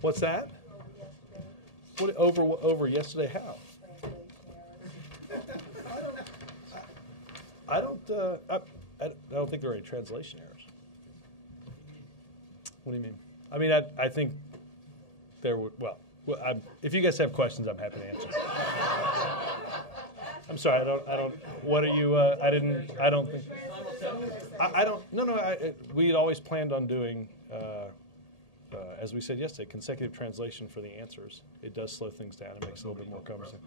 What's that? What over yesterday? How? I don't think there are any translation errors. What do you mean? I mean, I think there were. Well, if you guys have questions, I'm happy to answer. I'm sorry. I don't. What are you? I don't think. I don't. No. We had always planned on doing, as we said yesterday, consecutive translation for the answers. It does slow things down. It makes it a little bit more cumbersome.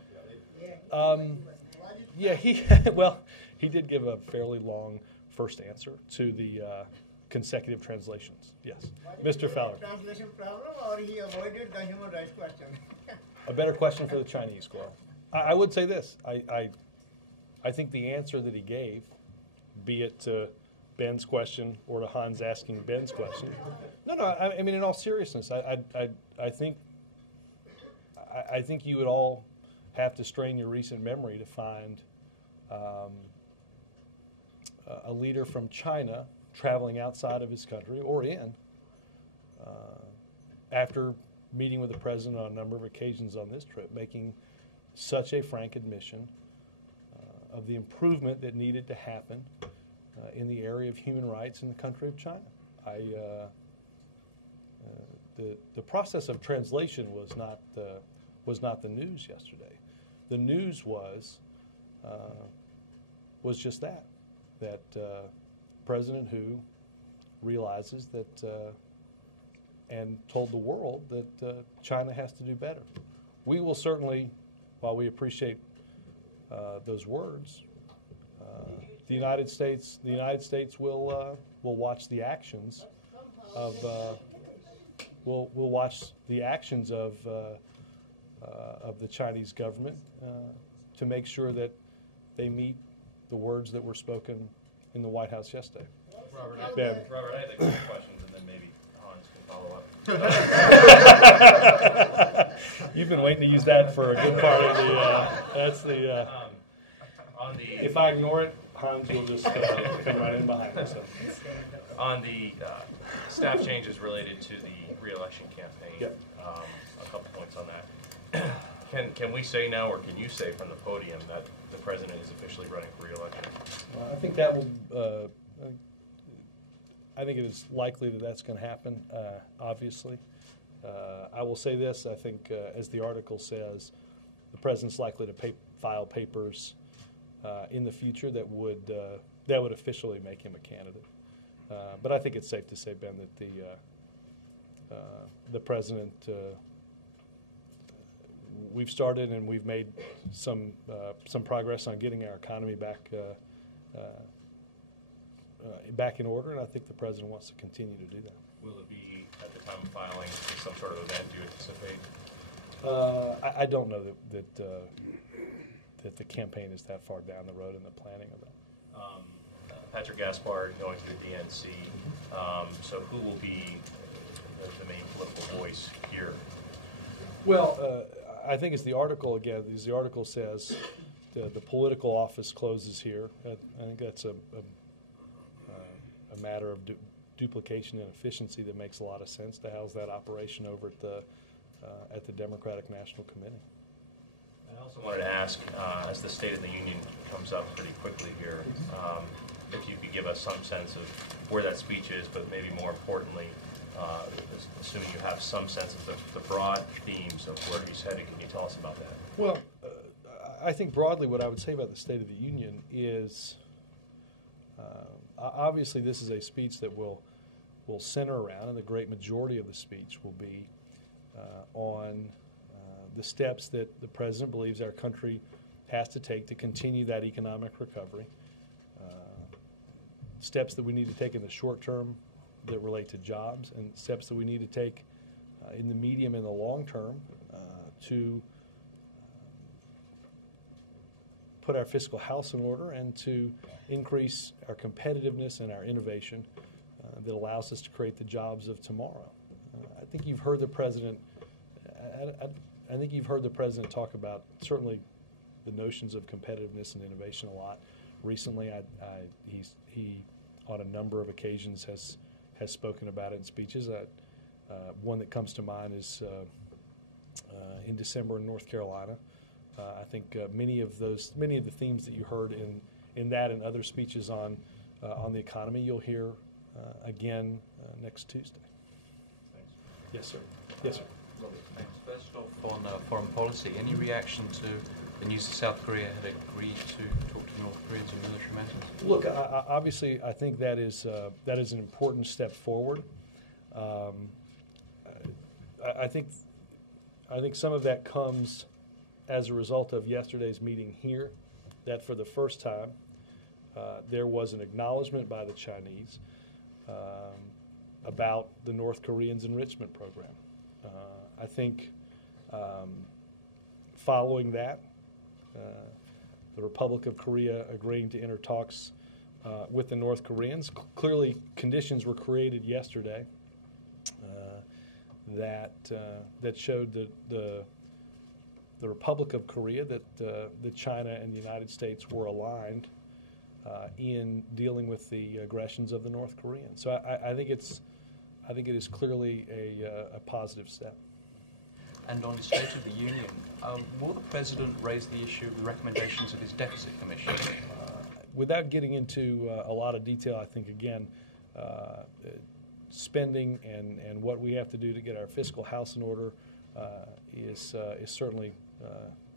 Yeah. He did give a fairly long first answer to the consecutive translations. Yes, Mr. Fowler. Translation problem, or he avoided the human rights question? A better question for the Chinese. Well, I would say this. I think the answer that he gave, be it to Ben's question or to Hans asking Ben's question. No. I mean, in all seriousness, I think you would all have to strain your recent memory to find a leader from China traveling outside of his country or in after meeting with the president on a number of occasions on this trip, making such a frank admission of the improvement that needed to happen in the area of human rights in the country of China. The process of translation was not the news yesterday. The news was just that President Hu realizes that and told the world that China has to do better. We will certainly, while we appreciate those words, the United States will watch the actions of the Chinese government to make sure that they meet the words that were spoken in the White House yesterday. Robert, I had a couple questions, and then maybe Hans can follow up. You've been waiting to use that for a good part of the. If I ignore it, Hans will just come right in behind me. So. On the staff changes related to the re-election campaign, yep. A couple points on that. Can we say now, or can you say from the podium, that the president is officially running for re-election? I think that will. I think it is likely that that's going to happen. Obviously, I will say this: I think, as the article says, the president's likely to file papers in the future that would officially make him a candidate. But I think it's safe to say, Ben, that the president. We've started and we've made some progress on getting our economy back in order, and I think the president wants to continue to do that. Will it be at the time of filing some sort of event do you anticipate? I don't know that the campaign is that far down the road in the planning of that. Patrick Gaspard going to the DNC. So who will be the main political voice here? Well, I think as the article says, the political office closes here. I think that's a matter of duplication and efficiency that makes a lot of sense to house that operation over at the Democratic National Committee. I also wanted to ask, as the State of the Union comes up pretty quickly here, if you could give us some sense of where that speech is, but maybe more importantly, assuming you have some sense of the broad themes of where he's headed, can you tell us about that? Well, I think broadly what I would say about the State of the Union is obviously this is a speech that will center around, and the great majority of the speech will be on the steps that the President believes our country has to take to continue that economic recovery, steps that we need to take in the short term that relate to jobs, and steps that we need to take in the medium and the long term to put our fiscal house in order and to increase our competitiveness and our innovation that allows us to create the jobs of tomorrow. I think you've heard the president. I think you've heard the president talk about certainly the notions of competitiveness and innovation a lot. Recently, he on a number of occasions has spoken about it in speeches. One that comes to mind is in December in North Carolina. I think many of the themes that you heard in that and other speeches on the economy, you'll hear again next Tuesday. Thanks. Yes, sir. Yes, sir. Thanks. First off, on foreign policy, any reaction to the news that South Korea had agreed to talk to North Koreans on military matters? Look, obviously, I think that is an important step forward. I think some of that comes as a result of yesterday's meeting here, that for the first time there was an acknowledgement by the Chinese about the North Koreans' enrichment program. I think following that, the Republic of Korea agreeing to enter talks with the North Koreans. Clearly, conditions were created yesterday that showed the Republic of Korea that China and the United States were aligned in dealing with the aggressions of the North Koreans. So I think it is clearly a positive step. And on the State of the Union, will the President raise the issue of the recommendations of his Deficit Commission? Without getting into a lot of detail, I think, again, spending and what we have to do to get our fiscal house in order is certainly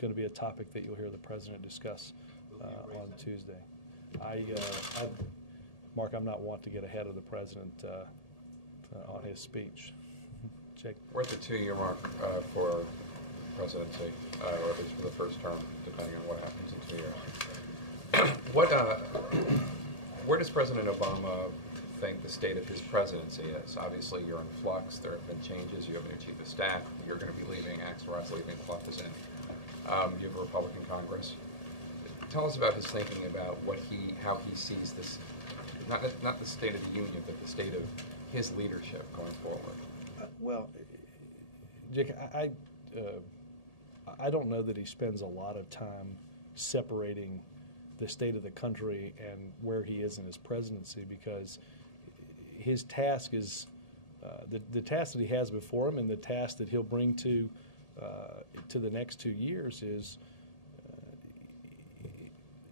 going to be a topic that you'll hear the President discuss on Tuesday. Mark, I'm not want to get ahead of the President on his speech. Jake? We're at the 2-year mark for presidency, or at least for the first term, depending on what happens in 2 years. Where does President Obama think the state of his presidency is? Obviously, you're in flux. There have been changes. You have a new chief of staff. You're going to be leaving. Axelrod's leaving. Clough is in. You have a Republican Congress. Tell us about his thinking about how he sees this, not the state of the union, but the state of his leadership going forward. Well, Jake, I don't know that he spends a lot of time separating the state of the country and where he is in his presidency, because his task is the task that he has before him, and the task that he'll bring to the next 2 years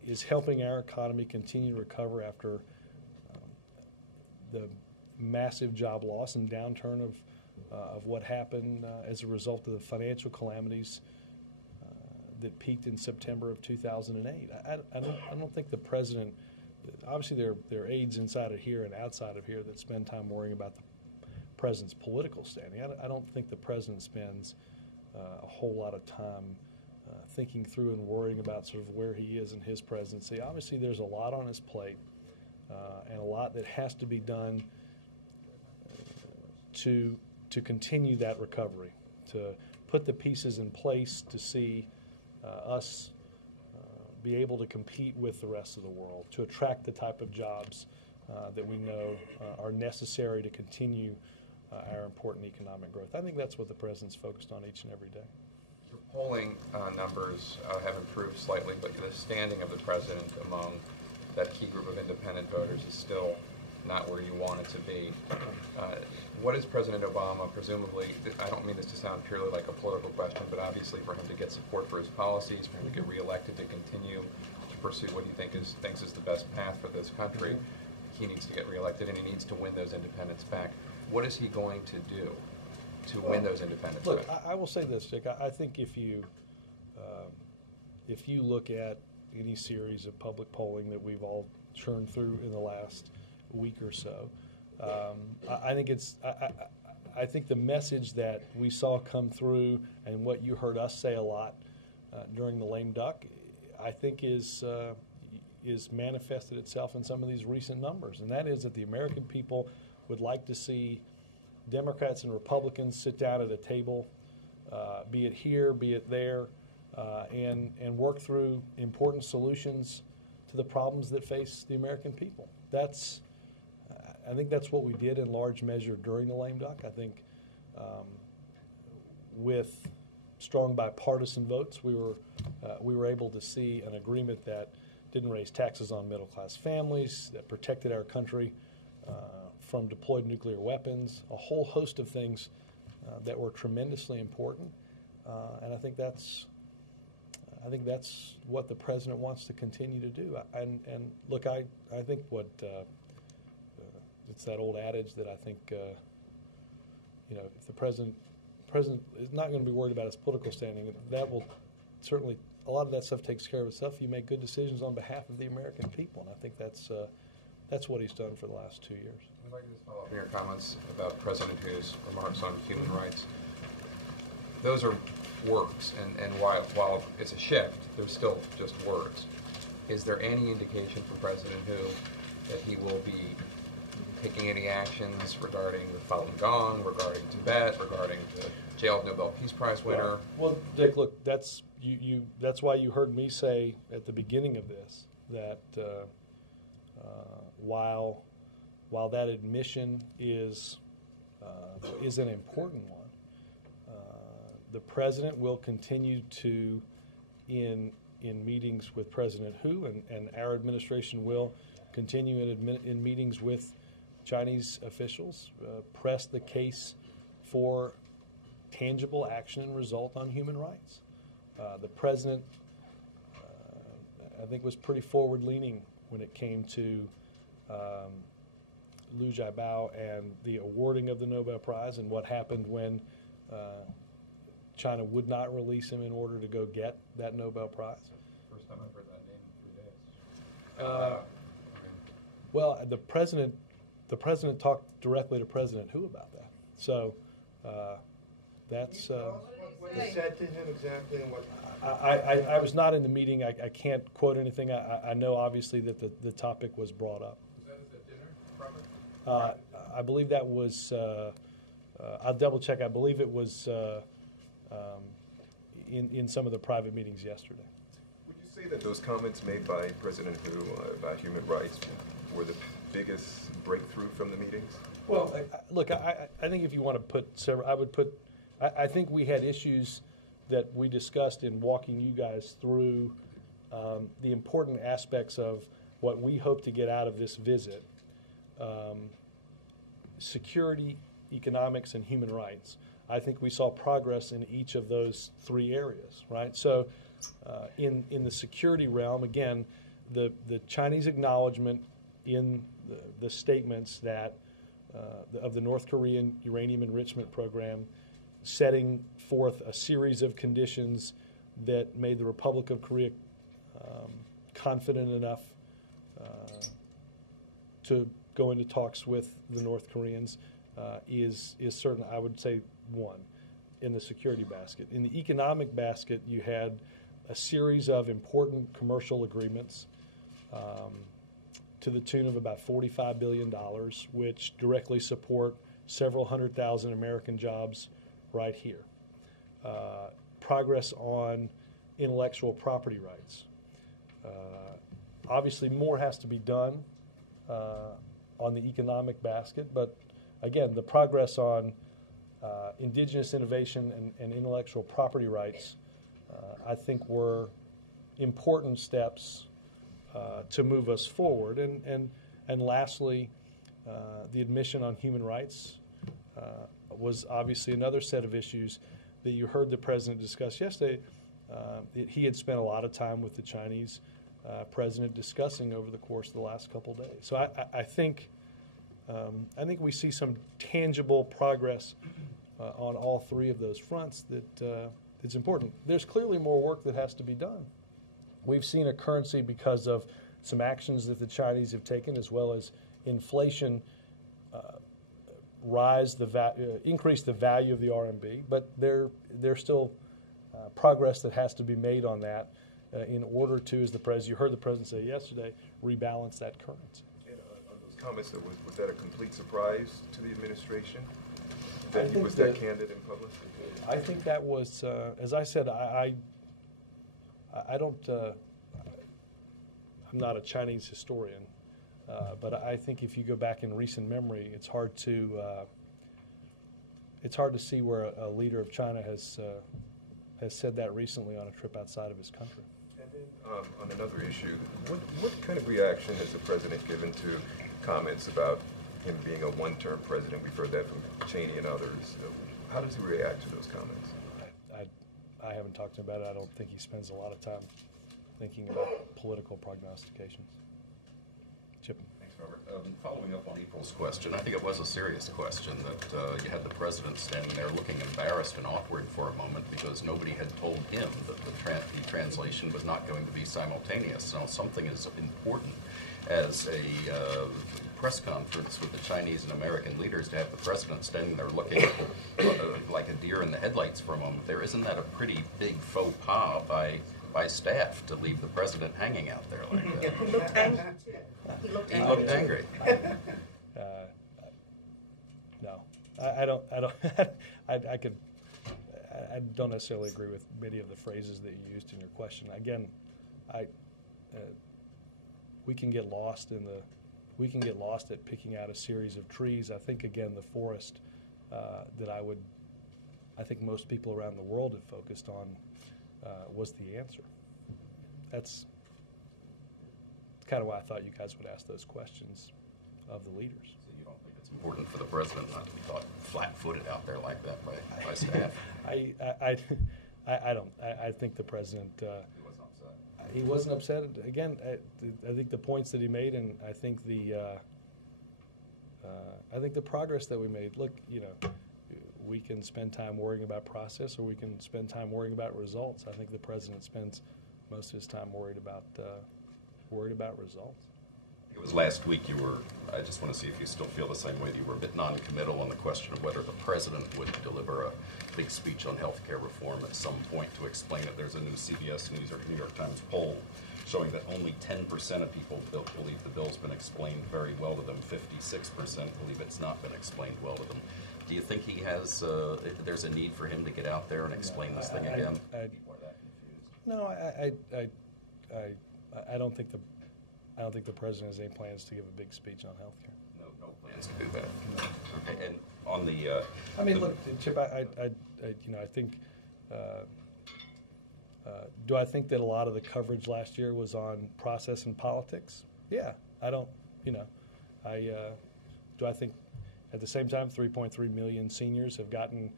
is helping our economy continue to recover after the massive job loss and downturn of what happened as a result of the financial calamities that peaked in September of 2008. I don't think the President, obviously there are aides inside of here and outside of here that spend time worrying about the President's political standing. I don't think the President spends a whole lot of time thinking through and worrying about sort of where he is in his presidency. Obviously there's a lot on his plate and a lot that has to be done to continue that recovery, to put the pieces in place to see us be able to compete with the rest of the world, to attract the type of jobs that we know are necessary to continue our important economic growth. I think that's what the President's focused on each and every day. Your polling numbers have improved slightly, but the standing of the President among that key group of independent voters is still not where you want it to be. What is President Obama, presumably, I don't mean this to sound purely like a political question, but obviously for him to get support for his policies, for him to get reelected, to continue to pursue what he thinks is the best path for this country, he needs to get reelected and he needs to win those independents back. What is he going to do to win those independents back? Look, I will say this, Dick. I think if you look at any series of public polling that we've all churned through in the last week or so, I think the message that we saw come through and what you heard us say a lot during the lame duck, I think is manifested itself in some of these recent numbers, and that is that the American people would like to see Democrats and Republicans sit down at a table, be it here, be it there, and work through important solutions to the problems that face the American people. I think that's what we did in large measure during the lame duck. I think with strong bipartisan votes, we were able to see an agreement that didn't raise taxes on middle-class families, that protected our country from deployed nuclear weapons, a whole host of things that were tremendously important, and I think that's what the president wants to continue to do. And look, I think what it's that old adage that I think if the president is not going to be worried about his political standing, that will certainly, a lot of that stuff takes care of itself. You make good decisions on behalf of the American people, and I think that's what he's done for the last 2 years. I'd like to just follow up on your comments about President Hu's remarks on human rights. Those are words, and while it's a shift, they're still just words. Is there any indication from President Hu that he will be taking any actions regarding the Falun Gong, regarding Tibet, regarding the jailed Nobel Peace Prize winner? Well, Dick, look, that's why you heard me say at the beginning of this that while that admission is an important one, the president will continue to, in meetings with President Hu, and our administration will continue in meetings with Chinese officials, press the case for tangible action and result on human rights. The president, I think, was pretty forward-leaning when it came to Liu Jiabao and the awarding of the Nobel Prize and what happened when China would not release him in order to go get that Nobel Prize. First time I've heard that name in 3 days. Well, the president talked directly to President Hu about that. So that's. What was said to him exactly, and what? I was not in the meeting. I can't quote anything. I know obviously that the topic was brought up. Was that at dinner, probably? I believe that was. I'll double check. I believe it was in some of the private meetings yesterday. Would you say that those comments made by President Hu about human rights were the biggest breakthrough from the meetings? Well, look, I think if you want to put several, I would put. I think we had issues that we discussed in walking you guys through the important aspects of what we hope to get out of this visit: security, economics, and human rights. I think we saw progress in each of those 3 areas, right? So in the security realm, again, the Chinese acknowledgement in the statements that of the North Korean uranium enrichment program, setting forth a series of conditions that made the Republic of Korea confident enough to go into talks with the North Koreans is certain, I would say, one in the security basket. In the economic basket, you had a series of important commercial agreements to the tune of about $45 billion, which directly support several 100,000 American jobs right here. Progress on intellectual property rights. Obviously, more has to be done on the economic basket, but again, the progress on indigenous innovation and intellectual property rights, I think, were important steps to move us forward. And lastly, the admission on human rights was obviously another set of issues that you heard the president discuss yesterday. He had spent a lot of time with the Chinese president discussing over the course of the last couple of days. So I think we see some tangible progress on all 3 of those fronts that it's important. There's clearly more work that has to be done. We've seen a currency, because of some actions that the Chinese have taken, as well as inflation, increase the value of the RMB. But there's still progress that has to be made on that in order to, as you heard the president say yesterday, rebalance that currency. And on those comments, was that a complete surprise to the administration that he was that candid in public? I think that was, as I said, I don't. I'm not a Chinese historian, but I think if you go back in recent memory, it's hard to see where a leader of China has said that recently on a trip outside of his country. And then on another issue, what kind of reaction has the president given to comments about him being a one-term president. We've heard that from Cheney and others. How does he react to those comments? I haven't talked to him about it. I don't think he spends a lot of time thinking about political prognostications. Chip. Thanks, Robert. Following up on April's question, I think it was a serious question that you had the president standing there looking embarrassed and awkward for a moment because nobody had told him that the translation was not going to be simultaneous. Now, something as important as a press conference with the Chinese and American leaders, to have the president standing there looking like a deer in the headlights for a moment there, isn't that a pretty big faux pas by staff to leave the president hanging out there like that? He looked angry too. He looked angry. No, I don't. I don't necessarily agree with many of the phrases that you used in your question. Again, we can get lost at picking out a series of trees. I think again the forest that I think most people around the world have focused on was the answer. That's kind of why I thought you guys would ask those questions of the leaders. So you don't think it's important for the president not to be thought flat-footed out there like that by staff? I don't. I think the president. He wasn't upset. Again, I think the points that he made, and I think the progress that we made. Look, we can spend time worrying about process, or we can spend time worrying about results. I think the president spends most of his time worried about results. It was last week I just want to see if you still feel the same way, that you were a bit non-committal on the question of whether the president would deliver a big speech on health care reform at some point to explain that there's a new CBS News or New York Times poll showing that only 10% of people believe the bill's been explained very well to them. 56% believe it's not been explained well to them. Do you think he has, there's a need for him to get out there and explain this thing again? No, I don't think the president has any plans to give a big speech on health care. No plans to do that. No. Okay, and on the, look, Chip, I think. Do I think that a lot of the coverage last year was on process and politics? Yeah, I don't. Do I think at the same time 3.3 million seniors have gotten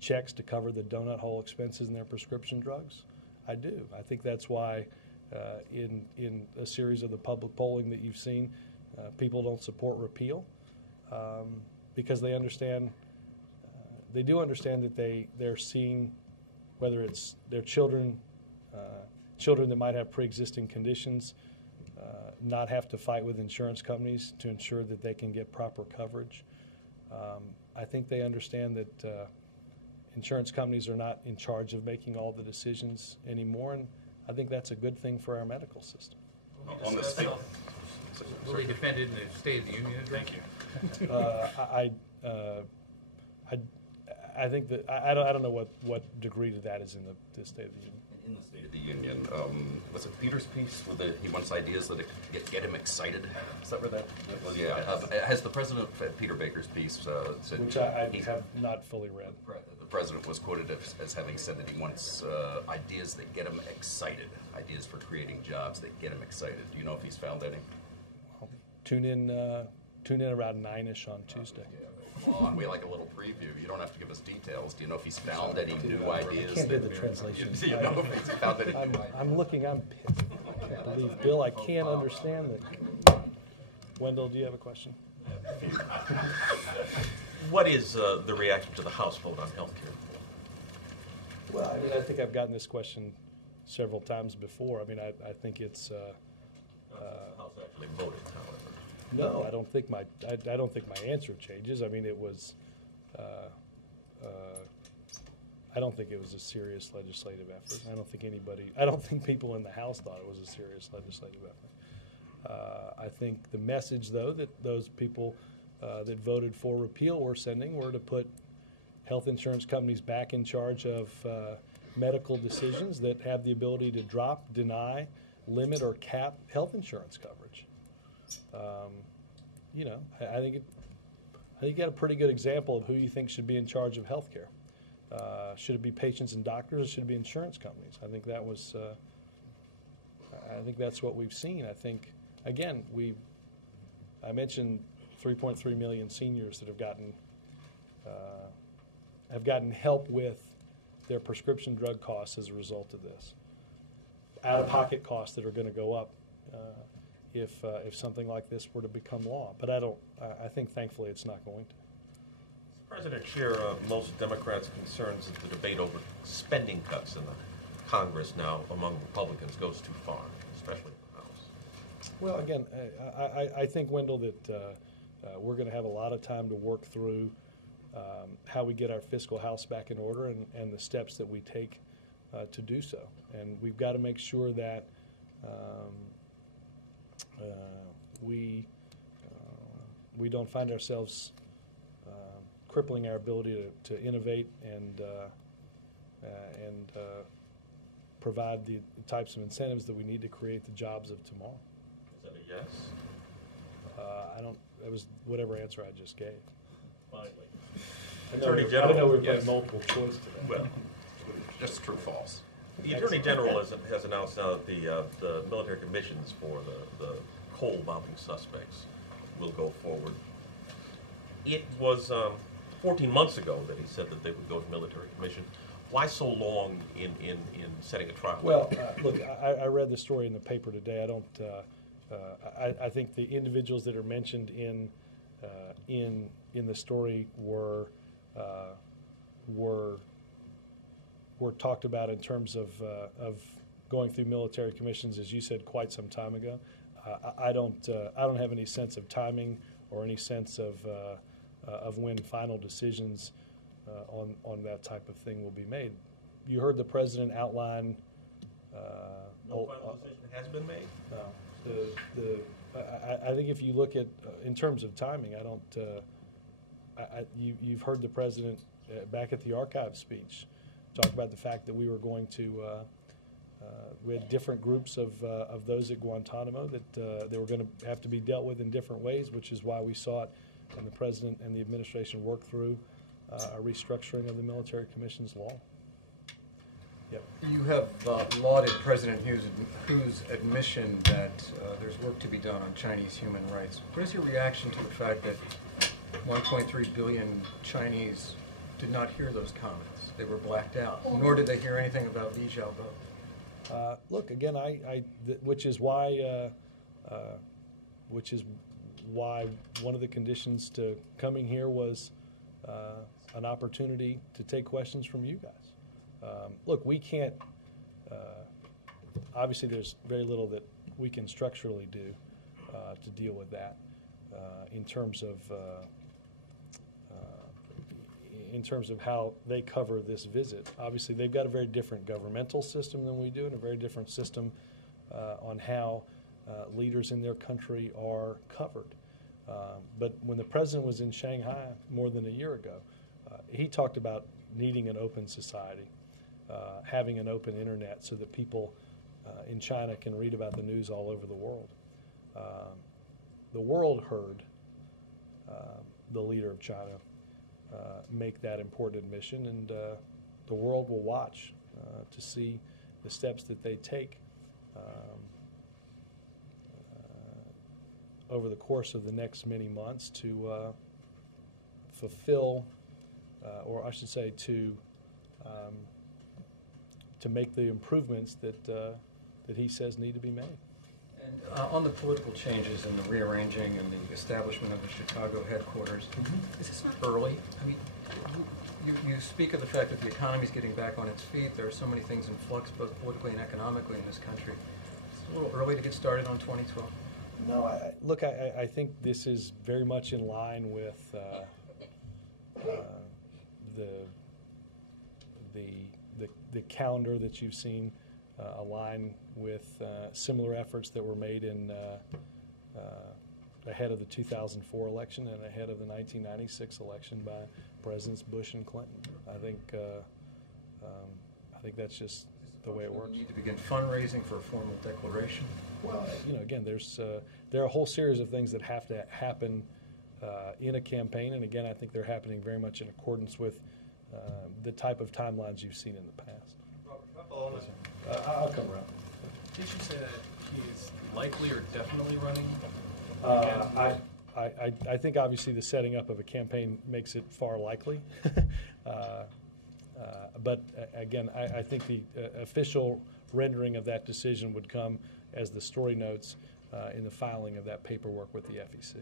checks to cover the donut hole expenses in their prescription drugs? I do. I think that's why in a series of the public polling that you've seen, people don't support repeal because they understand, they do understand that they're seeing, whether it's their children that might have pre-existing conditions, not have to fight with insurance companies to ensure that they can get proper coverage. I think they understand that insurance companies are not in charge of making all the decisions anymore, and I think that's a good thing for our medical system. On the state, will he defend it in the State of the Union address? Thank you. I think that I don't know what degree to that is in the State of the Union. In the State of the Union, was it Peter's piece where he wants ideas that get him excited? Is that where that was? Yeah. Has the president, Peter Baker's piece, said, which I have not fully read. The president was quoted as having said that he wants ideas that get him excited, ideas for creating jobs that get him excited. Do you know if he's found any? Well, tune in around 9-ish on Tuesday. Come on, we like a little preview. You don't have to give us details. Do you know if he's found any new ideas? I can't do the translation. Do you know if he's found any? I'm looking. I'm pissed. I can't believe, Bill, I can't understand that. Wendell, do you have a question? What is the reaction to the House vote on health care? Well, I think I've gotten this question several times before. I think it's. The House actually voted, however. No, I don't think my answer changes. It was. I don't think it was a serious legislative effort. I don't think people in the House thought it was a serious legislative effort. I think the message, though, that those people that voted for repeal were sending were to put health insurance companies back in charge of medical decisions that have the ability to drop, deny, limit, or cap health insurance coverage. I think you got a pretty good example of who you think should be in charge of health care. Should it be patients and doctors, or should it be insurance companies? I think that was. I think that's what we've seen. I think again I mentioned 3.3 million seniors that have gotten help with their prescription drug costs as a result of this. Out-of-pocket costs that are going to go up if something like this were to become law. But I think thankfully it's not going to. President, share most Democrats' concerns that the debate over spending cuts in the Congress now among Republicans goes too far, especially in the House? Well, again, I think, Wendell, that we're going to have a lot of time to work through how we get our fiscal house back in order and the steps that we take to do so. And we've got to make sure that we don't find ourselves crippling our ability to innovate and provide the types of incentives that we need to create the jobs of tomorrow. Is that a yes? That was whatever answer I just gave. Finally. Attorney General. I didn't know we were playing multiple choice today. Well, Just true, false. the Attorney General has announced now that the military commissions for the coal bombing suspects will go forward. It was 14 months ago that he said that they would go to military commission. Why so long in setting a trial? Well, look, I read the story in the paper today. I think the individuals that are mentioned in the story were talked about in terms of going through military commissions, as you said, quite some time ago. I don't have any sense of timing or any sense of when final decisions on that type of thing will be made. You heard the president outline. No final decision has been made? No. I think if you look at in terms of timing, you've heard the president back at the archive speech talk about the fact that we were going to we had different groups of those at Guantanamo that they were going to have to be dealt with in different ways, which is why we sought and the president and the administration worked through a restructuring of the military commissions law. Yep. You have lauded President Hu's admission that there's work to be done on Chinese human rights. What is your reaction to the fact that 1.3 billion Chinese did not hear those comments? They were blacked out, nor did they hear anything about Li Xiaobo. Look, again, which is why one of the conditions to coming here was an opportunity to take questions from you guys. Look, we can't, obviously there's very little that we can structurally do to deal with that in terms of how they cover this visit. Obviously, they've got a very different governmental system than we do and a very different system on how leaders in their country are covered. But when the president was in Shanghai more than a year ago, he talked about needing an open society, having an open internet so that people in China can read about the news all over the world. The world heard the leader of China make that important admission, and the world will watch to see the steps that they take over the course of the next many months to fulfill, or I should say, to make the improvements that he says need to be made. And on the political changes and the rearranging and the establishment of the Chicago headquarters, is this not early? I mean, you speak of the fact that the economy is getting back on its feet. There are so many things in flux, both politically and economically, in this country. It's a little early to get started on 2012. No, look, I think this is very much in line with the calendar that you've seen align with similar efforts that were made in ahead of the 2004 election and ahead of the 1996 election by Presidents Bush and Clinton. I think that's just the way it works. You need to begin fundraising for a formal declaration. Well, again, there are a whole series of things that have to happen in a campaign, and again, I think they're happening very much in accordance with the type of timelines you've seen in the past. Robert, I'll come around. Did you say that he's likely or definitely running? I think obviously the setting up of a campaign makes it far likely. But again, I think the official rendering of that decision would come as the story notes in the filing of that paperwork with the FEC.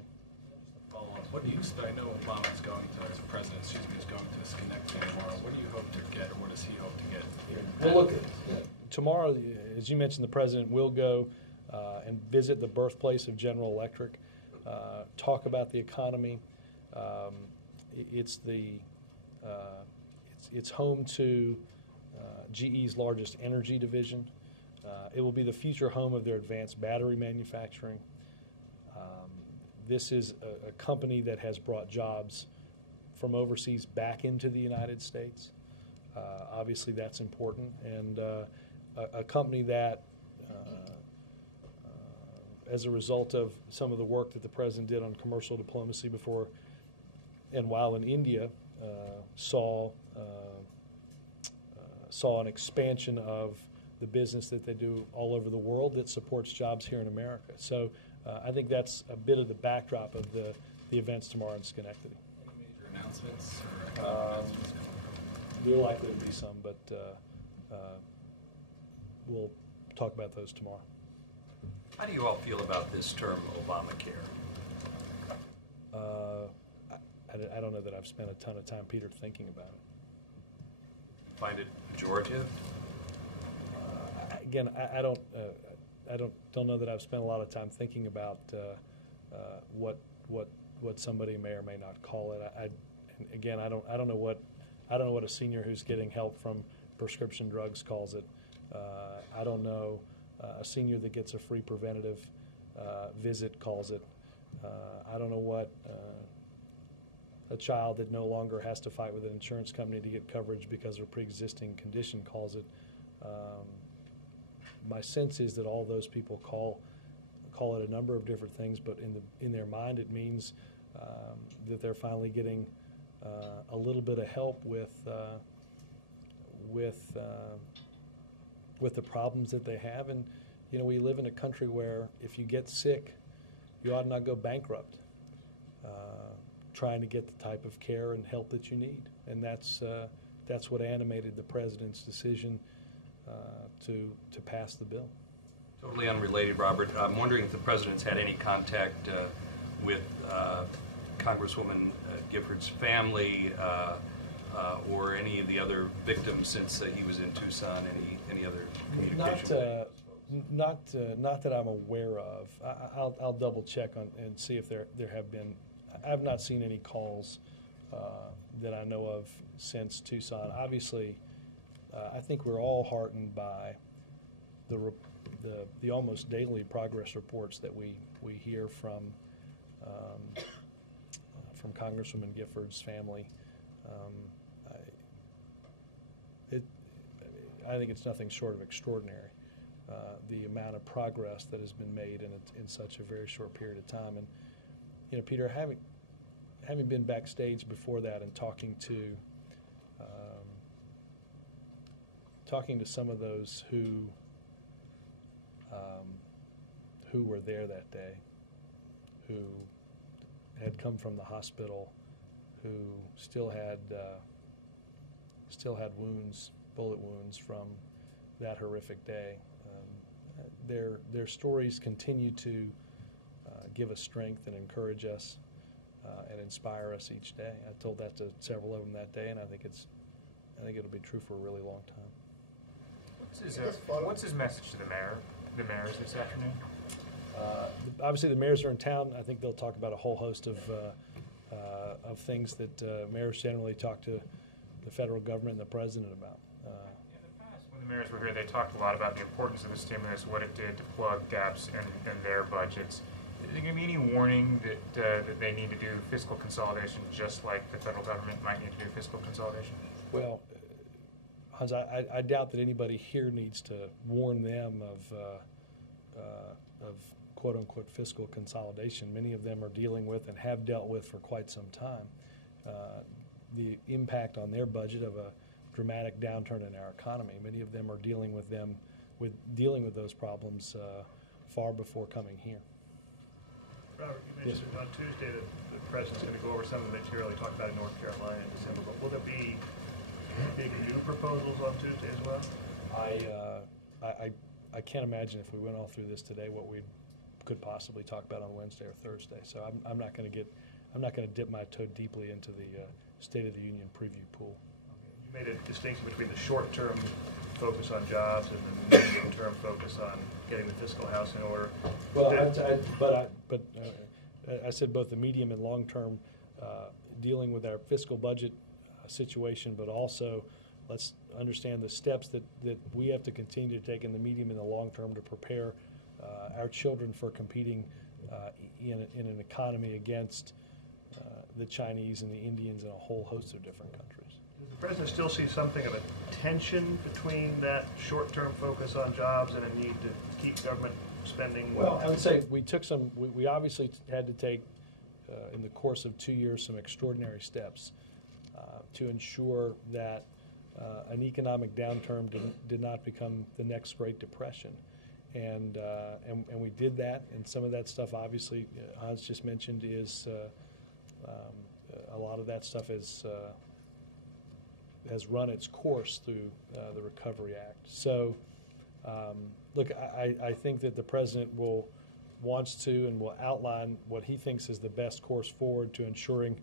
What do you expect? I know Obama's going to, as president, is going to Schenectady tomorrow. What do you hope to get, or what does he hope to get here? Well, look, tomorrow, as you mentioned, the president will go and visit the birthplace of General Electric, talk about the economy. It's home to GE's largest energy division. It will be the future home of their advanced battery manufacturing. This is a company that has brought jobs from overseas back into the United States. Obviously, that's important. And a company that, as a result of some of the work that the president did on commercial diplomacy before and while in India, saw an expansion of the business that they do all over the world that supports jobs here in America. So I think that's a bit of the backdrop of the events tomorrow in Schenectady. Any major announcements or There are likely to be some, but we'll talk about those tomorrow. How do you all feel about this term, Obamacare? I don't know that I've spent a ton of time, Peter, thinking about it. Find it pejorative? Again, I don't know that I've spent a lot of time thinking about what somebody may or may not call it. I don't know what a senior who's getting help from prescription drugs calls it. I don't know a senior that gets a free preventative visit calls it. I don't know what a child that no longer has to fight with an insurance company to get coverage because of a pre-existing condition calls it. My sense is that all those people call it a number of different things, but in their mind it means that they're finally getting a little bit of help with the problems that they have. And you know, we live in a country where if you get sick, you ought not go bankrupt trying to get the type of care and help that you need. And that's what animated the president's decision to pass the bill. Totally unrelated, Robert. I'm wondering if the president's had any contact with Congresswoman Gifford's family or any of the other victims since he was in Tucson. Any other communication? Not that I'm aware of. I'll double check on and see if there have been. I've not seen any calls that I know of since Tucson. Obviously, I think we're all heartened by the almost daily progress reports that we hear from Congresswoman Gifford's family. I think it's nothing short of extraordinary, the amount of progress that has been made in such a very short period of time. And you know, Peter, having been backstage before that and talking to some of those who were there that day, who had come from the hospital, who still had wounds, bullet wounds from that horrific day. Their stories continue to give us strength and encourage us and inspire us each day. I told that to several of them that day, and I think it'll be true for a really long time. What's his message to the mayors this afternoon? Obviously, the mayors are in town. I think they'll talk about a whole host of things that mayors generally talk to the federal government and the president about. In the past, when the mayors were here, they talked a lot about the importance of the stimulus, what it did to plug gaps in their budgets. Is there going to be any warning that they need to do fiscal consolidation just like the federal government might need to do fiscal consolidation? Well, Hans, I doubt that anybody here needs to warn them of quote-unquote fiscal consolidation. Many of them are dealing with and have dealt with for quite some time the impact on their budget of a dramatic downturn in our economy. Many of them are dealing with dealing with those problems far before coming here. Robert, you mentioned on Tuesday that the President's going to go over some of the material he talked about in North Carolina in December, but will there be big new proposals on Tuesday as well? I can't imagine if we went all through this today what we could possibly talk about on Wednesday or Thursday. So I'm not going to dip my toe deeply into the State of the Union preview pool. You made a distinction between the short-term focus on jobs and the medium-term focus on getting the fiscal house in order. Well, I said both the medium and long-term dealing with our fiscal budget situation, but also let's understand the steps that we have to continue to take in the medium and the long term to prepare our children for competing in an economy against the Chinese and the Indians and a whole host of different countries. Does the President still see something of a tension between that short-term focus on jobs and a need to keep government spending? Well, I would say we obviously had to take, in the course of 2 years, some extraordinary steps to ensure that an economic downturn did not become the next Great Depression. And we did that, and some of that stuff, obviously, Hans just mentioned, is a lot of that stuff has run its course through the Recovery Act. So, look, I think that the President wants to and will outline what he thinks is the best course forward to ensuring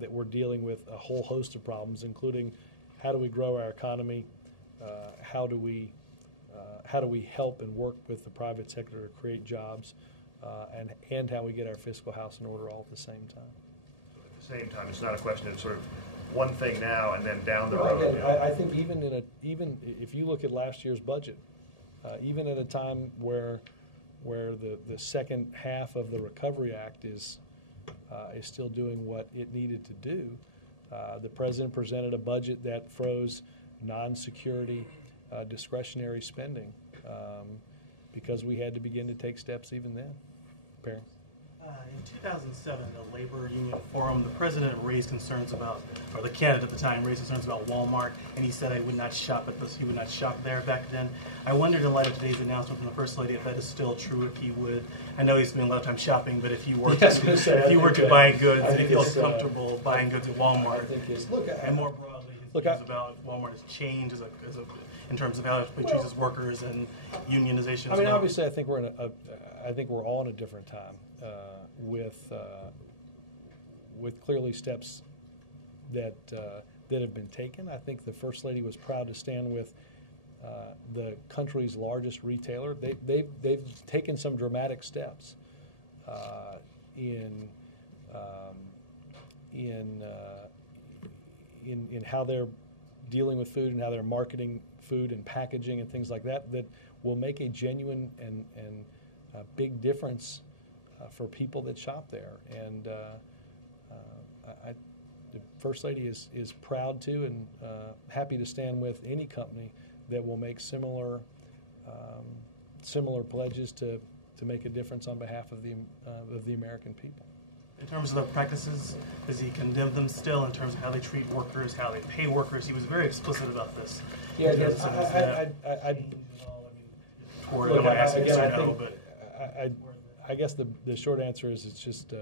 that we're dealing with a whole host of problems, including how do we grow our economy, how do we help and work with the private sector to create jobs, and how we get our fiscal house in order all at the same time. At the same time, it's not a question of sort of one thing now and then down the road. road. Again, I think even if you look at last year's budget, even at a time where the second half of the Recovery Act is still doing what it needed to do, the President presented a budget that froze non-security discretionary spending because we had to begin to take steps even then. Perry? In 2007, the Labor Union Forum, the President raised concerns about, or the candidate at the time raised concerns about Walmart, and he said he would not shop there back then. I wondered, in light of today's announcement from the First Lady, if that is still true. If he would, I know he's spending a lot of time shopping, but if you were to buy goods, and if he feels comfortable buying goods at Walmart, and more broadly, his views about if Walmart has changed in terms of how it treats its workers and unionization. I mean, obviously, I think we're all in a different time. With clearly steps that have been taken. I think the First Lady was proud to stand with the country's largest retailer. They've taken some dramatic steps in how they're dealing with food and how they're marketing food and packaging and things like that that will make a genuine and big difference for people that shop there. And the First Lady is proud to and happy to stand with any company that will make similar pledges to make a difference on behalf of the American people. In terms of the practices, does he condemn them still in terms of how they treat workers, how they pay workers? He was very explicit about this. Yeah, I guess the short answer is it's just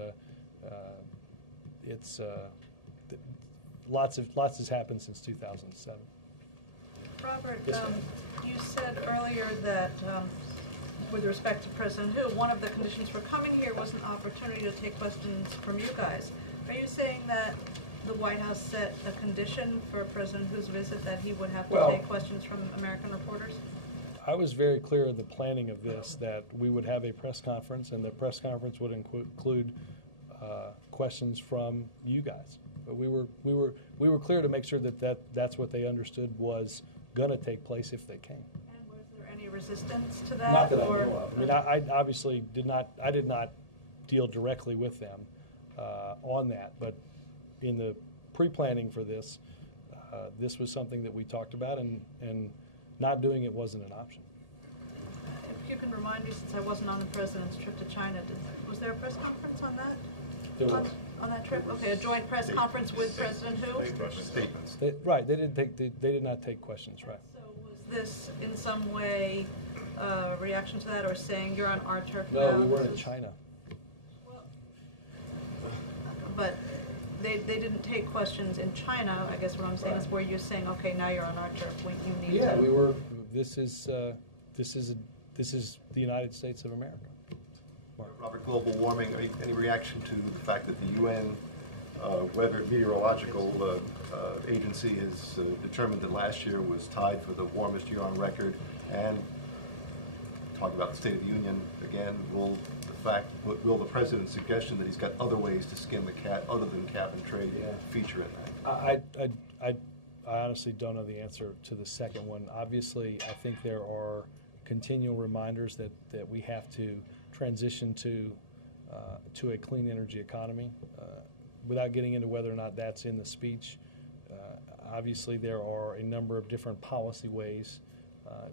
lots has happened since 2007. Robert, you said earlier that with respect to President Hu, one of the conditions for coming here was an opportunity to take questions from you guys. Are you saying that the White House set a condition for President Hu's visit that he would have to take questions from American reporters? I was very clear in the planning of this that we would have a press conference, and the press conference would include questions from you guys. But we were clear to make sure that's what they understood was going to take place if they came. And was there any resistance to that? Not that I know of. I mean, I obviously did not deal directly with them on that, but in the pre-planning for this, this was something that we talked about, and not doing it wasn't an option. If you can remind me, since I wasn't on the President's trip to China, was there a press conference on that? There was. On that trip? Okay, a joint press conference with President Hu? Statements. Right, they did not take questions, right. So was this in some way a reaction to that, or saying you're on our turf now? No, we weren't in China. Well, but they didn't take questions in China. I guess what I'm saying is where you're saying, okay, now you're on our turf. You need Yeah, to. we were. This is the United States of America. Robert, global warming. Any reaction to the fact that the UN Weather Meteorological Agency has determined that last year was tied for the warmest year on record, and talking about the State of the Union again, will the President's suggestion that he's got other ways to skin the cat other than cap and trade feature in that? I honestly don't know the answer to the second one. Obviously, I think there are continual reminders that we have to transition to a clean energy economy. Without getting into whether or not that's in the speech, obviously there are a number of different policy ways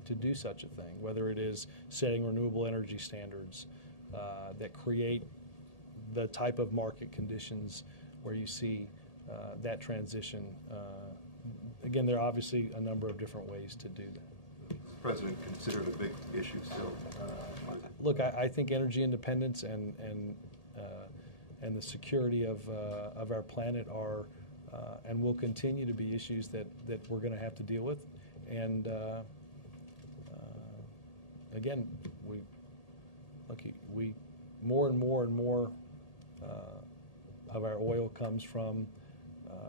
to do such a thing, whether it is setting renewable energy standards that create the type of market conditions where you see that transition. Again, there are obviously a number of different ways to do that. Does the President consider it a big issue still? Look, I think energy independence and the security of our planet are and will continue to be issues that we're going to have to deal with. And again, we more and more of our oil comes from,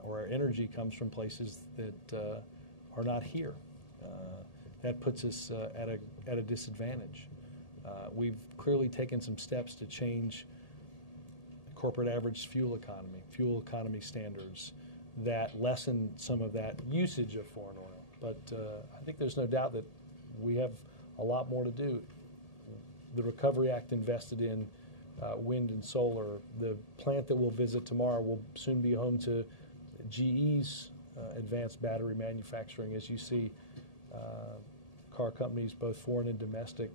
or our energy comes from places that are not here. That puts us at a disadvantage. We've clearly taken some steps to change corporate average fuel economy standards that lessen some of that usage of foreign oil. But I think there's no doubt that we have a lot more to do. The Recovery Act invested in wind and solar. The plant that we'll visit tomorrow will soon be home to GE's advanced battery manufacturing. As you see, car companies, both foreign and domestic,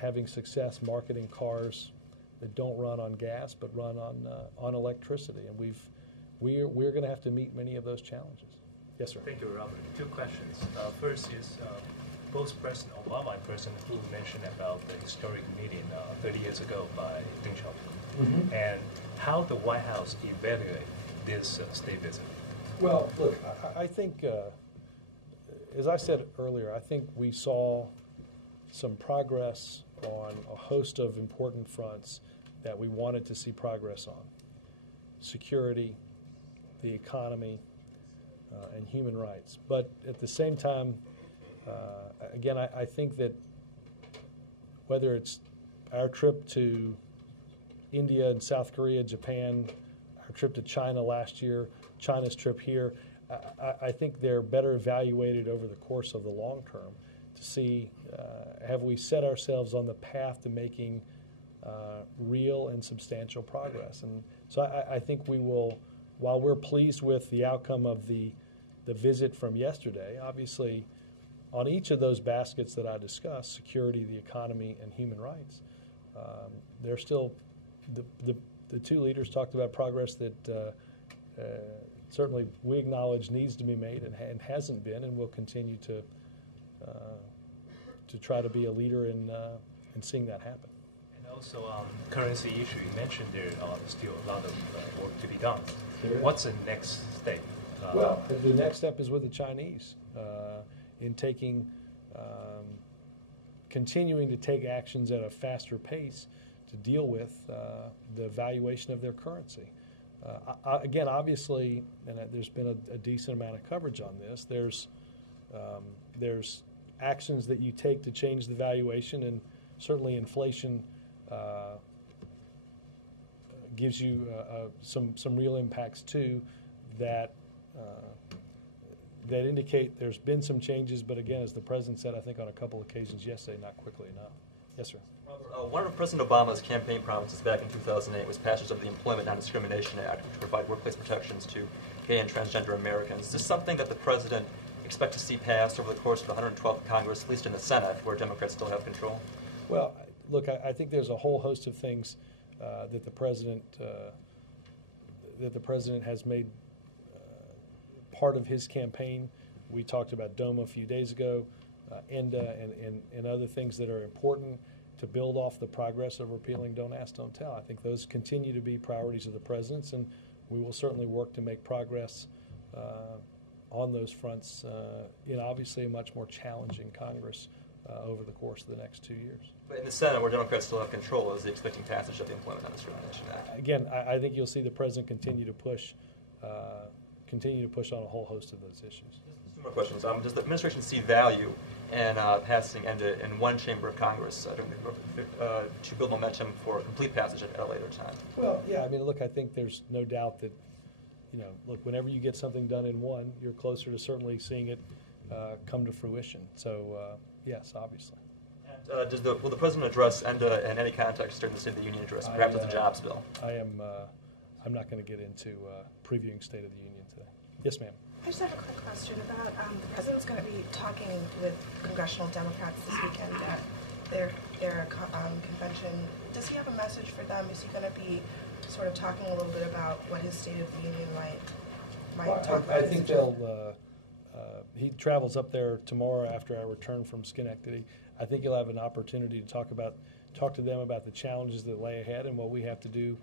having success marketing cars that don't run on gas but run on electricity, and we're going to have to meet many of those challenges. Yes, sir. Thank you, Robert. Two questions. First is both President Obama and President Hu mentioned about the historic meeting 30 years ago by Deng Xiaoping, and how the White House evaluate this state visit. Well, look, I think, as I said earlier, I think we saw some progress on a host of important fronts that we wanted to see progress on: security, the economy, and human rights. But at the same time, again, I think that whether it's our trip to India and South Korea, Japan, our trip to China last year, China's trip here, I think they're better evaluated over the course of the long term to see have we set ourselves on the path to making real and substantial progress. And so I think we will, while we're pleased with the outcome of the visit from yesterday, obviously on each of those baskets that I discussed, security, the economy, and human rights, there's still, the two leaders talked about progress that certainly we acknowledge needs to be made and hasn't been, and will continue to try to be a leader in seeing that happen. And also currency issue, you mentioned there are still a lot of work to be done. What's the next step? Well, the next step is with the Chinese in taking, continuing to take actions at a faster pace to deal with the valuation of their currency. Again, obviously, and there's been a decent amount of coverage on this, there's actions that you take to change the valuation, and certainly inflation gives you some real impacts too that that indicate there's been some changes, but again, as the President said, I think on a couple occasions yesterday, not quickly enough. Yes, sir. One of President Obama's campaign promises back in 2008 was passage of the Employment Non-Discrimination Act, which provide workplace protections to gay and transgender Americans. Is this something that the President expects to see passed over the course of the 112th Congress, at least in the Senate, where Democrats still have control? Well, look, I think there's a whole host of things that the President has made part of his campaign. We talked about DOMA a few days ago, ENDA, and other things that are important. to build off the progress of repealing Don't Ask, Don't Tell. I think those continue to be priorities of the president's, and we will certainly work to make progress on those fronts in obviously a much more challenging Congress over the course of the next 2 years. But in the Senate, where Democrats still have control, is the expecting passage of the Employment Non-Discrimination Act? Again, I think you'll see the president continue to push on a whole host of those issues. Just two more questions. Does the administration see value in passing ENDA in one chamber of Congress to build momentum for complete passage at a later time? Well, yeah. I mean, look, I think there's no doubt that, look, whenever you get something done in one, you're closer to certainly seeing it come to fruition. So, yes, obviously. Will the president address ENDA in any context during the State of the Union address, perhaps with the jobs bill? I'm not going to get into previewing State of the Union today. Yes, ma'am. I just have a quick question about the president's going to be talking with congressional Democrats this weekend at their convention. Does he have a message for them? Is he going to be sort of talking a little bit about what his State of the Union might talk about? I think he travels up there tomorrow after I return from Schenectady. I think he'll have an opportunity to talk to them about the challenges that lay ahead and what we have to do,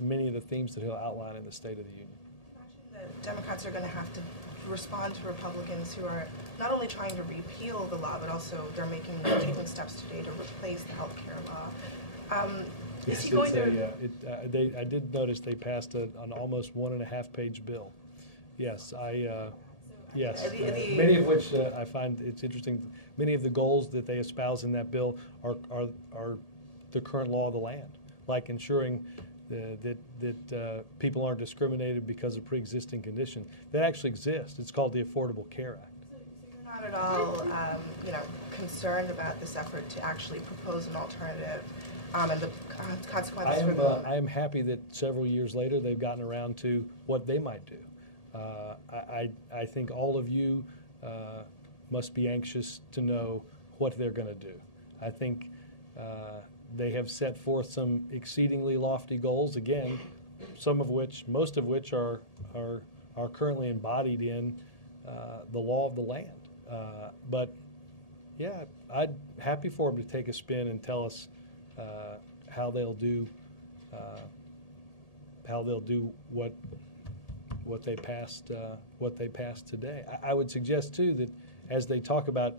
many of the themes that he'll outline in the State of the Union. The Democrats are going to have to respond to Republicans who are not only trying to repeal the law, but also they're taking steps today to replace the health care law. Is he going to? I did notice they passed an almost 1.5-page bill. Yes, yes. Many of which I find it's interesting. Many of the goals that they espouse in that bill are the current law of the land, like ensuring that people aren't discriminated because of pre-existing condition. That actually exists. It's called the Affordable Care Act. So you're not at all, concerned about this effort to actually propose an alternative and the consequences for the... I am happy that several years later they've gotten around to what they might do. I think all of you must be anxious to know what they're going to do. I think they have set forth some exceedingly lofty goals, again, most of which are currently embodied in the law of the land. But yeah, I'm happy for them to take a spin and tell us how they'll do what they passed today. I would suggest too that as they talk about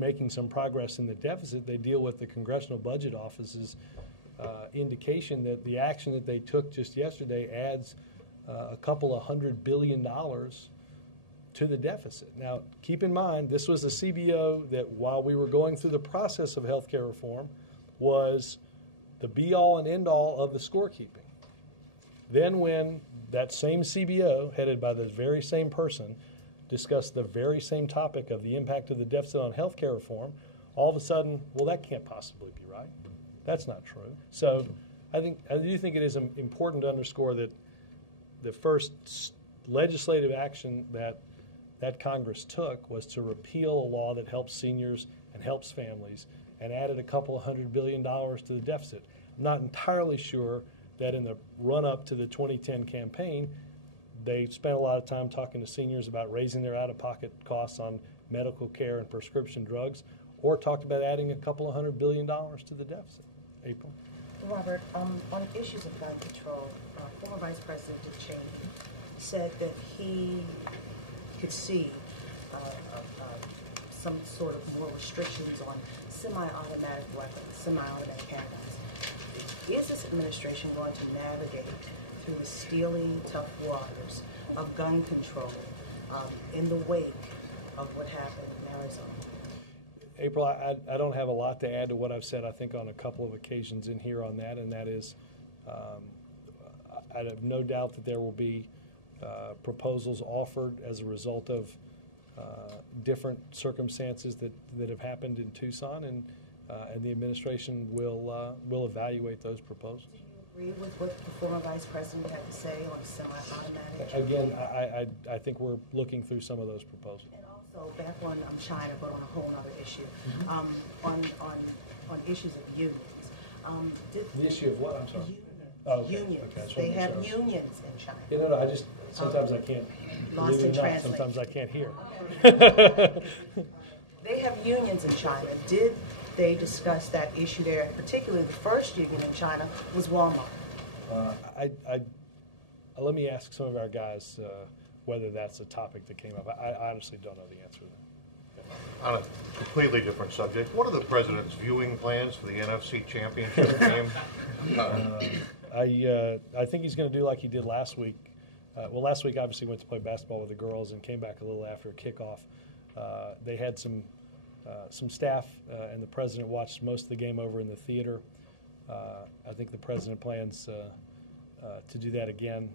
making some progress in the deficit, they deal with the Congressional Budget Office's indication that the action that they took just yesterday adds a couple of $100 billion to the deficit. Now, keep in mind, this was a CBO that while we were going through the process of health care reform was the be-all and end-all of the scorekeeping. Then when that same CBO, headed by the very same person, discussed the very same topic of the impact of the deficit on health care reform, all of a sudden, well, that can't possibly be right. That's not true. So I do think it is important to underscore that the first legislative action that Congress took was to repeal a law that helps seniors and helps families and added a couple of $100 billion to the deficit. I'm not entirely sure that in the run-up to the 2010 campaign, they spent a lot of time talking to seniors about raising their out-of-pocket costs on medical care and prescription drugs, or talked about adding a couple of $100 billion to the deficit. April? Robert, on issues of gun control, former Vice President Dick Cheney said that he could see some sort of more restrictions on semi-automatic weapons, semi-automatic handguns. Is this administration going to navigate through the steely, tough waters of gun control in the wake of what happened in Arizona? April, I don't have a lot to add to what I've said, I think, on a couple of occasions in here on that, and that is I have no doubt that there will be proposals offered as a result of different circumstances that have happened in Tucson, and the administration will evaluate those proposals. Do you agree with what the former Vice President had to say on semi-automatic? Again, I think we're looking through some of those proposals. And also, back on China, but on a whole other issue, on issues of unions. The issue of what? I'm sorry. Unions. Okay, they have unions in China. No, I just sometimes I can't. Lost in translation. Sometimes I can't hear. They have unions in China. Did they discussed that issue there, particularly the first union in China was Walmart. Let me ask some of our guys whether that's a topic that came up. I honestly don't know the answer to that. On a completely different subject, what are the president's viewing plans for the NFC Championship game? I think he's going to do like he did last week. Well, last week obviously went to play basketball with the girls and came back a little after kickoff. They had some staff, and the president watched most of the game over in the theater. I think the president plans to do that again,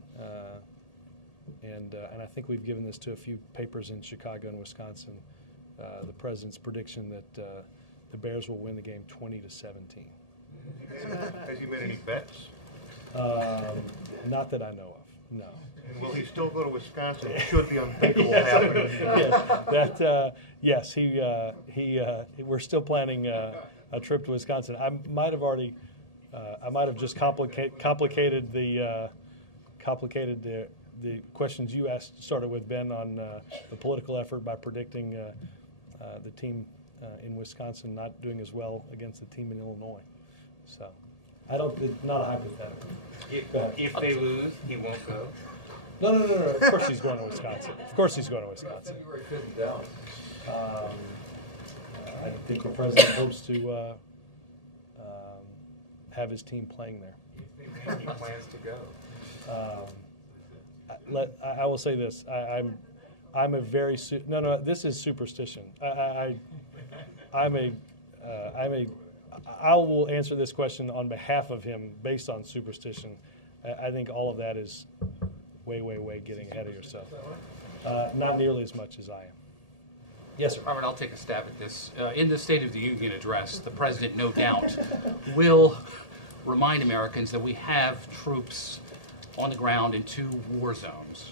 and I think we've given this to a few papers in Chicago and Wisconsin. The president's prediction that the Bears will win the game 20-17. Has he made any bets? Not that I know of. No. And will he still go to Wisconsin should the unthinkable happen? Yes, we're still planning a trip to Wisconsin. I might have just complicated the questions you started with, Ben, on the political effort by predicting the team in Wisconsin not doing as well against the team in Illinois. So, it's not a hypothetical. If they lose, he won't go. No. Of course he's going to Wisconsin. Of course he's going to Wisconsin. I think the president hopes to have his team playing there. He plans to go. I will say this. I'm a very this is superstition. I will answer this question on behalf of him based on superstition. I think all of that is way getting ahead of yourself. Not nearly as much as I am. Yes, sir. Robert, I'll take a stab at this. In the State of the Union address, the president, no doubt, will remind Americans that we have troops on the ground in 2 war zones.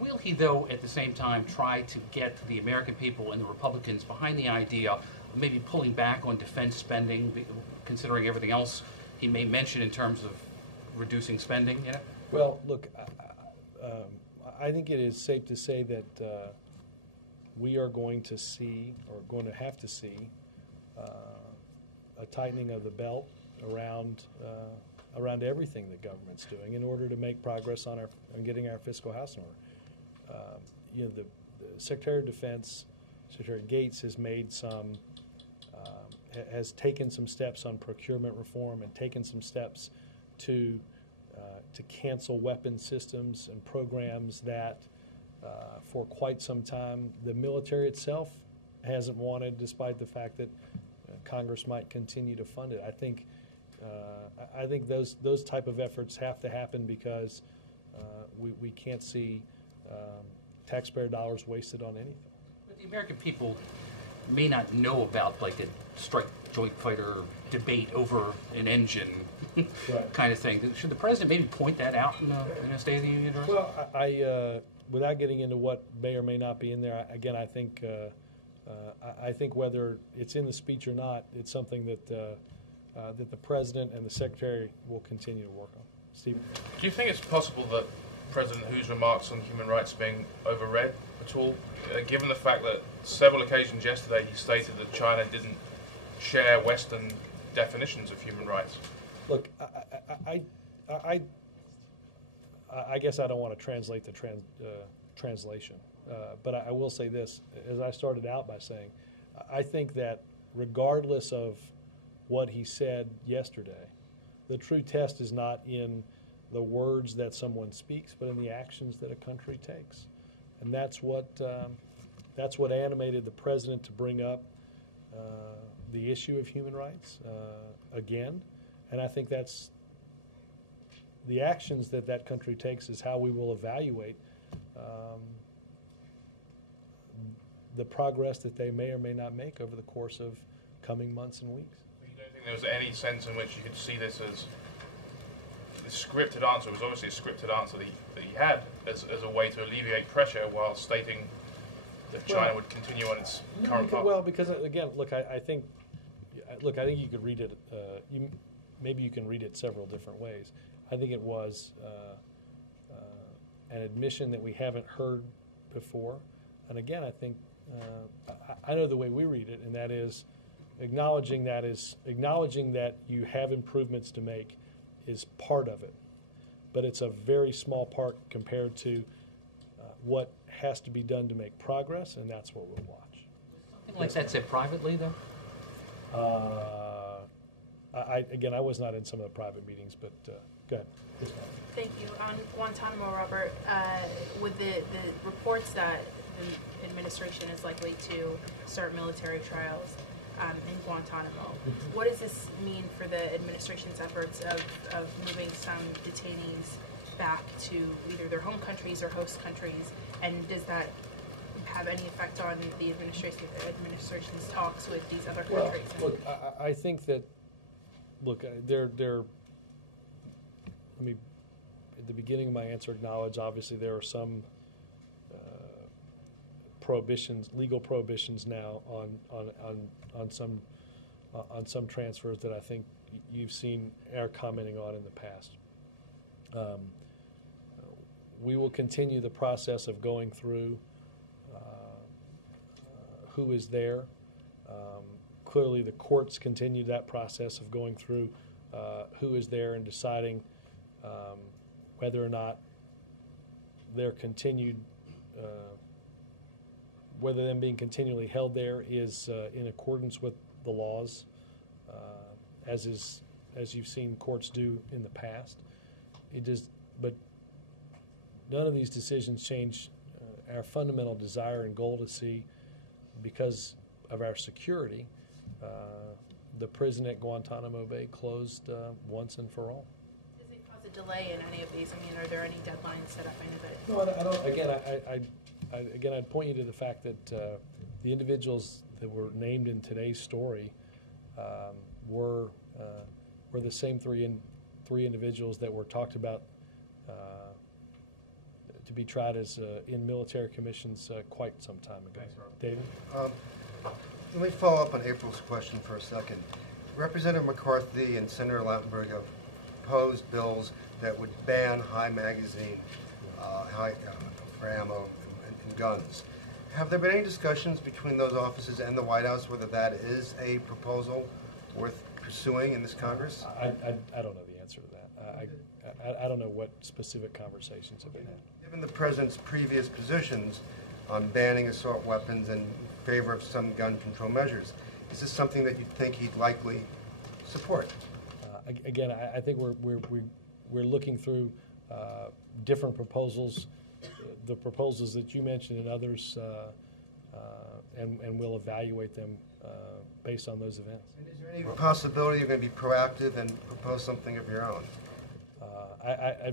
Will he, though, at the same time try to get the American people and the Republicans behind the idea of maybe pulling back on defense spending, considering everything else he may mention in terms of reducing spending? You know? Well, look, I think it is safe to say that we are going to see, or going to have to see, a tightening of the belt around everything the government's doing in order to make progress on getting our fiscal house in order. The Secretary of Defense, Secretary Gates, has taken some steps on procurement reform and taken some steps to cancel weapon systems and programs that for quite some time the military itself hasn't wanted, despite the fact that Congress might continue to fund it. I think those type of efforts have to happen because we can't see taxpayer dollars wasted on anything. But the American people may not know about like a strike joint fighter debate over an engine kind of thing. Should the president maybe point that out in a State of the Union address? Well, I without getting into what may or may not be in there, again, I think whether it's in the speech or not, it's something that the president and the secretary will continue to work on. Stephen? Do you think it's possible that President Hu's remarks on human rights are being overread at all, given the fact that several occasions yesterday he stated that China didn't share Western definitions of human rights? Look, I guess I don't want to translate the translation, but I will say this, as I started out by saying, I think that regardless of what he said yesterday, the true test is not in the words that someone speaks, but in the actions that a country takes. And that's what animated the president to bring up the issue of human rights again. And I think that's the actions that country takes is how we will evaluate the progress that they may or may not make over the course of coming months and weeks. You don't think there was any sense in which you could see this as the scripted answer? It was obviously a scripted answer that he had as a way to alleviate pressure while stating that China would continue on its current path. Well, because again, look, I think you could read it. Maybe you can read it several different ways. I think it was an admission that we haven't heard before, and again, I think I know the way we read it, and that is acknowledging that you have improvements to make is part of it, but it's a very small part compared to what has to be done to make progress, and that's what we'll watch. Something like that said privately, though? Again, I was not in some of the private meetings, but go ahead. Thank you. On Guantanamo, Robert, with the reports that the administration is likely to start military trials in Guantanamo, what does this mean for the administration's efforts of moving some detainees back to either their home countries or host countries, and does that have any effect on the administration's talks with these other countries? Well, look, I think that, look, let me, at the beginning of my answer, acknowledge, obviously, there are some prohibitions, legal prohibitions now on some transfers that I think you've seen Air commenting on in the past. We will continue the process of going through who is there. Clearly, the courts continue that process of going through who is there and deciding whether or not they're continued, whether them being continually held there is in accordance with the laws, as you've seen courts do in the past. But none of these decisions change our fundamental desire and goal to see, because of our security, the prison at Guantanamo Bay closed once and for all. Does it cause a delay in any of these? I mean, are there any deadlines set up? I know that. No, I don't. Again, I'd point you to the fact that the individuals that were named in today's story were the same three individuals that were talked about to be tried as in military commissions quite some time ago. Thanks, Robert. David? Let me follow up on April's question for a second. Representative McCarthy and Senator Lautenberg have proposed bills that would ban high magazine for ammo and guns. Have there been any discussions between those offices and the White House whether that is a proposal worth pursuing in this Congress? I don't know the answer to that. I don't know what specific conversations have been had. Given the President's previous positions on banning assault weapons and in favor of some gun control measures, is this something that you think he'd likely support? Again, I think we're looking through different proposals, the proposals that you mentioned and others, and we'll evaluate them based on those events. And is there any possibility you're going to be proactive and propose something of your own? I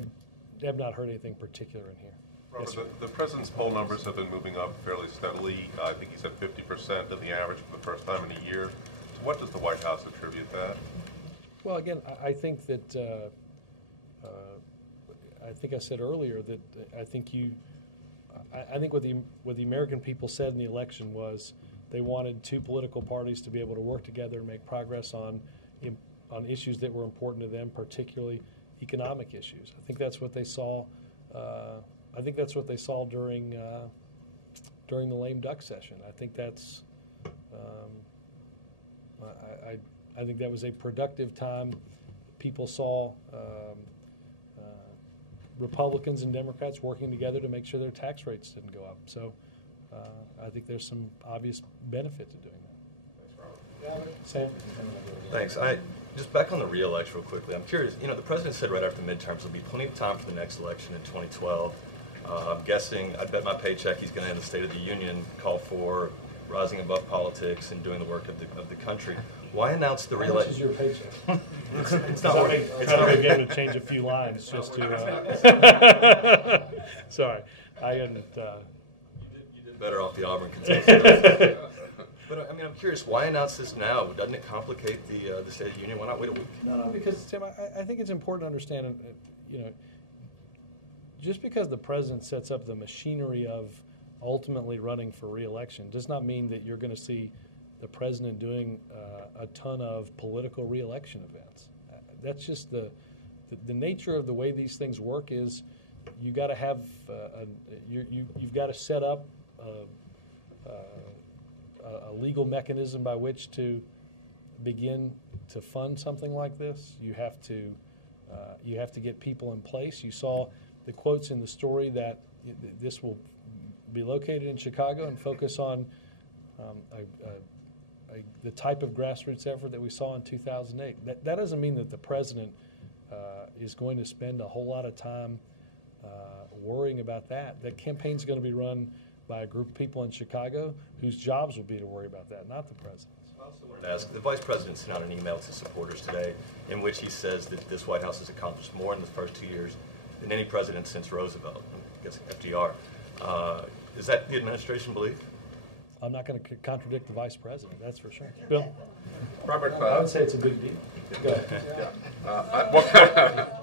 have not heard anything particular in here. Robert, Yes, the President's poll numbers have been moving up fairly steadily. I think he's at 50% of the average for the first time in a year. To what does the White House attribute that? Well, again, I think that I think I said earlier that I think what the American people said in the election was they wanted two political parties to be able to work together and make progress on issues that were important to them, particularly economic issues. I think that's what they saw. I think that's what they saw during the lame duck session. I think that's. I think that was a productive time. People saw Republicans and Democrats working together to make sure their tax rates didn't go up. So I think there's some obvious benefit to doing that. Thanks, Robert. Sam? Thanks. Just back on the re-election real quickly. I'm curious, the President said right after midterms there'll be plenty of time for the next election in 2012. I'm guessing, I bet my paycheck he's going to end the State of the Union call for rising above politics and doing the work of the country. Why announce the re-election? How much is your paycheck? It's not working. It's not working. Able to change a few lines just to. Sorry, I hadn't. You did better off the Auburn contestant. But I mean, I'm curious. Why announce this now? Doesn't it complicate the State of the Union? Why not wait a week? No, because Tim, I think it's important to understand. Just because the president sets up the machinery of ultimately running for re-election does not mean that you're going to see the president doing a ton of political re-election events. That's just the nature of the way these things work. Is you got to have you've got to set up a legal mechanism by which to begin to fund something like this, you have to get people in place. You saw the quotes in the story that this will be located in Chicago and focus on the type of grassroots effort that we saw in 2008. That doesn't mean that the president is going to spend a whole lot of time worrying about that. That campaign's going to be run by a group of people in Chicago whose jobs will be to worry about that, not the president's. I also wanted to ask, the Vice President sent out an email to supporters today in which he says that this White House has accomplished more in the first 2 years than any president since Roosevelt, I guess FDR. Is that the administration belief? I'm not going to contradict the Vice President, that's for sure. Bill? Robert, I would say it's a big deal. Go ahead.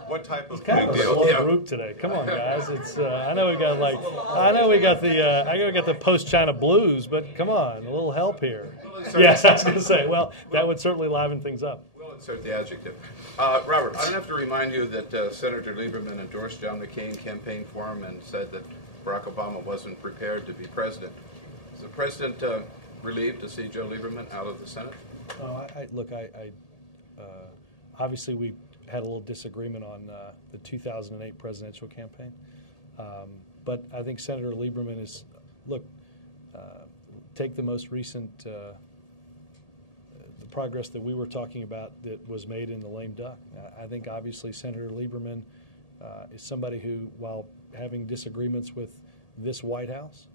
What type of It's kind big of a deal? slow group today. Come on, guys. It's I know we got the post-China blues, but come on, a little help here. Yes, I was going to say. Well, that would certainly liven things up. We'll insert the adjective. Robert, I don't have to remind you that Senator Lieberman endorsed John McCain campaign for him and said that Barack Obama wasn't prepared to be president. Is the president relieved to see Joe Lieberman out of the Senate? Look, obviously we had a little disagreement on the 2008 presidential campaign, but I think Senator Lieberman is, take the most recent the progress that we were talking about that was made in the lame duck. I think obviously Senator Lieberman is somebody who, while having disagreements with this White House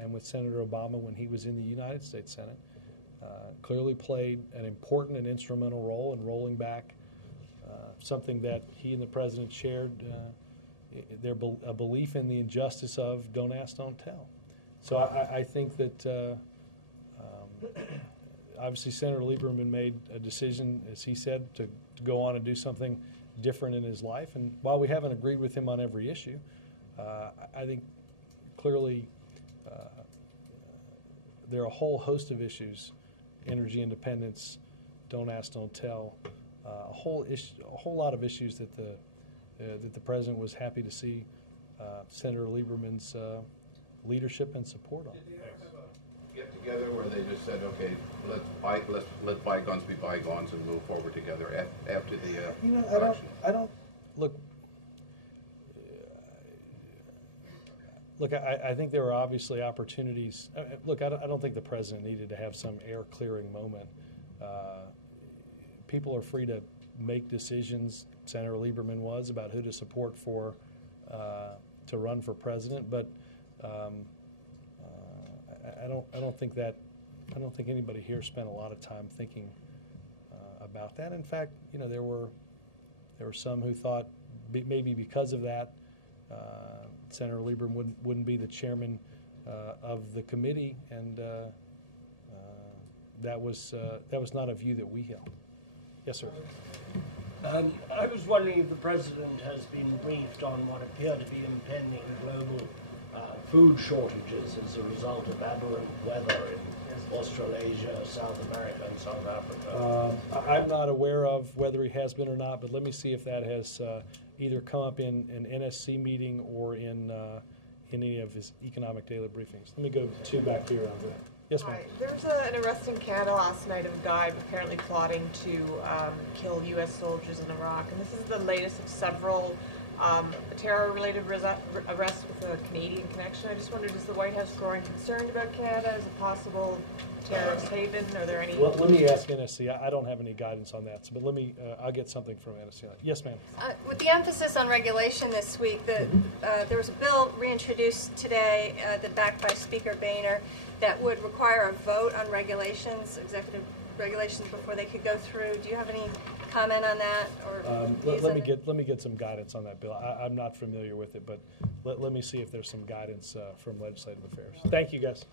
and with Senator Obama when he was in the United States Senate, clearly played an important and instrumental role in rolling back something that he and the president shared, a belief in the injustice of don't ask, don't tell. So I think that obviously Senator Lieberman made a decision, as he said, to go on and do something different in his life. And while we haven't agreed with him on every issue, I think clearly there are a whole host of issues: energy independence, don't ask, don't tell, a whole lot of issues that the president was happy to see Senator Lieberman's leadership and support on. Did they have a get-together where they just said, okay, let bygones be bygones and move forward together after the election? I don't look. Look, I think there were obviously opportunities. Look, I don't think the president needed to have some air-clearing moment. People are free to make decisions. Senator Lieberman was about who to support for to run for president, but I don't think anybody here spent a lot of time thinking about that. In fact, there were some who thought maybe because of that, Senator Lieberman wouldn't be the chairman of the committee, and that was not a view that we held. Yes, sir. I was wondering if the president has been briefed on what appear to be impending global food shortages as a result of aberrant weather in Australasia, South America, and South Africa. I'm not aware of whether he has been or not, but let me see if that has either come up in an NSC meeting or in any of his economic daily briefings. Let me go back here. Yes, ma'am. There was an arrest in Canada last night of a guy apparently plotting to kill U.S. soldiers in Iraq, and this is the latest of several terror-related arrests with a Canadian connection. I just wondered, is the White House growing concerned about Canada as a possible terrorist haven? Are there any? Well, let me ask NSC. I don't have any guidance on that, but I'll get something from NSC. Yes, ma'am. With the emphasis on regulation this week, there was a bill reintroduced today that backed by Speaker Boehner that would require a vote on regulations, executive regulations, before they could go through. Do you have any comment on that? Or let me get some guidance on that bill. I'm not familiar with it, but let me see if there's some guidance from Legislative Affairs. Thank you, guys.